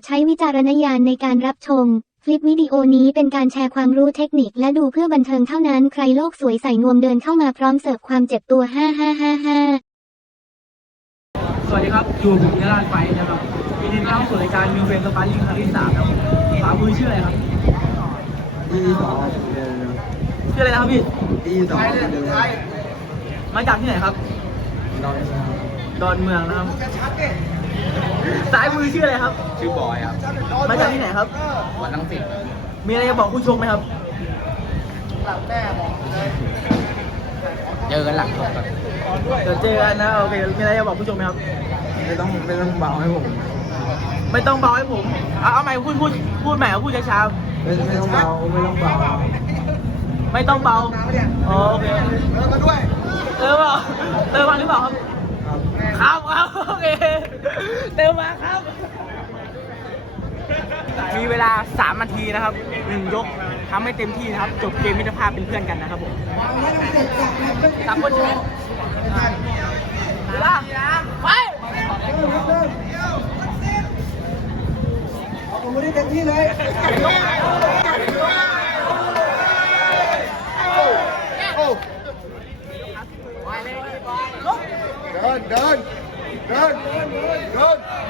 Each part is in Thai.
ดใช้วิจารณญาณในการรับชม คลิปวิดีโอนี้เป็นการแชร์ความรู้เทคนิคและดูเพื่อบันเทิงเท่านั้น ใครโลกสวยใส่นวมเดินเข้ามาพร้อมเสิร์ฟความเจ็บตัว 5555 สวัสดีครับ อยู่ผมนิรันดร์ไฟท์นะครับยินดีต้อนรับสู่รายการมิวเฟนสปาร์ลิงครั้งที่สามครับฝามือชื่ออะไรครับที่สองเดินชื่ออะไรนะครับพี่ที่สองเดินมาจากที่ไหนครับนอนดอนเมืองนะครับ สายมือชื่ออะไรครับ ชื่อบอยครับ มาจากที่ไหนครับ วันตั้งสิบมีอะไรจะบอกผู้ชมไหมครับ เจอกันหลังครับเดี๋ยวเจอกันนะโอเคมีอะไรจะบอกผู้ชมไหมครับ ไม่ต้องไม่ต้องเบาให้ผมไม่ต้องเบาให้ผม เอาเอาใหม่พูดพูดพูดใหม่เอาพูดช้าไม่ไม่ต้องเบาไม่ต้องเบาๆไม่ต้องเบาอ๋อโอเคเติมมาด้วยเติมเปล่าเติมมาหรือเปล่าครับ ครับครับครับ โอเค เติมมาครับ มีเวลา 3 นาทีนะครับหนึ่งยกทำให้เต็มที่นะครับ จบเกมมิตรภาพเป็นเพื่อนกันนะครับผมสามคนใช่ไหมเวลาไปเดินเดินเดินเดินเดินเดินเ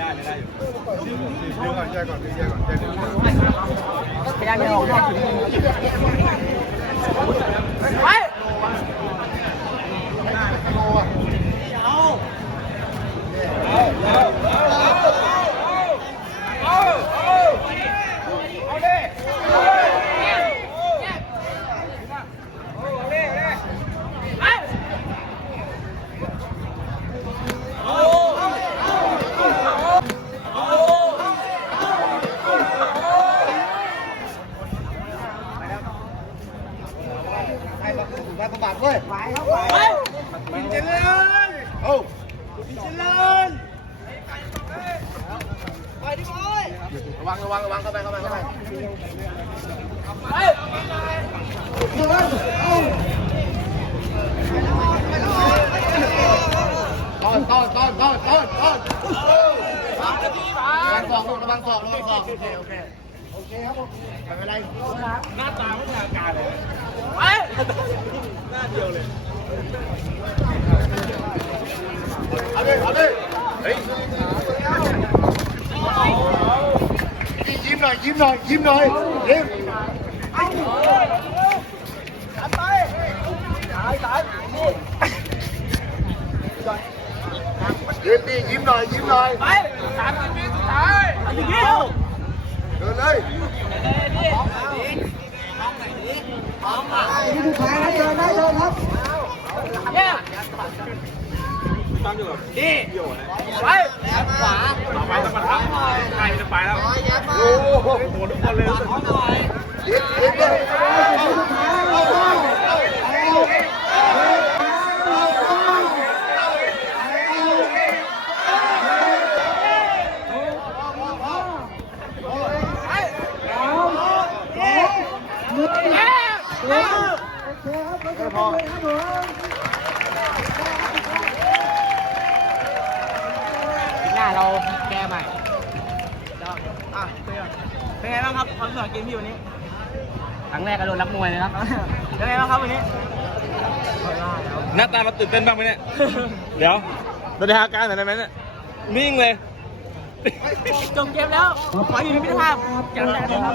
新东西不要乱 โอ้ยเอาระวังระวังระวังเข้าไปเข้าไปเข้าไปไปต้อนต้อนต้อนต้อนต้อนต้อนระวังศอกลูกระวังศอกระวังศอกโอเคโอเค โอเคครับผมไม่เป็นไรไปเอาดิเอาดิเฮ้ยยิ้มหน่อยยิ้มหน่อยยิ้มหน่อยยิ้ มยิ้มดิยิ้มหน่อยยิ้มหน่อยไปสามสิบวิสุดท้ายอันนี้เดียวเดินเลยเนี่ยนี่ไปขวาไปสมัครใครจะไปแล้วโอ้โหทุกคนเลยมยิ้มเลย พอหน้าเราแก้ใหม่อะเป็นไงบ้างครับความรู้สึกเกมพี่วันนี้ ครั้งแรกก็โดนนักมวยเลยครับ เป็นไงบ้างครับวันนี้หน้าตาเราตื่นเต้นบ้างไหมเนี่ย เดี๋ยวเราได้หาการหน่อยได้ไหมเนี่ยนิ่งเลย จบเกมแล้ว ขออยู่ในมิตรภาพอย่างแลยครับ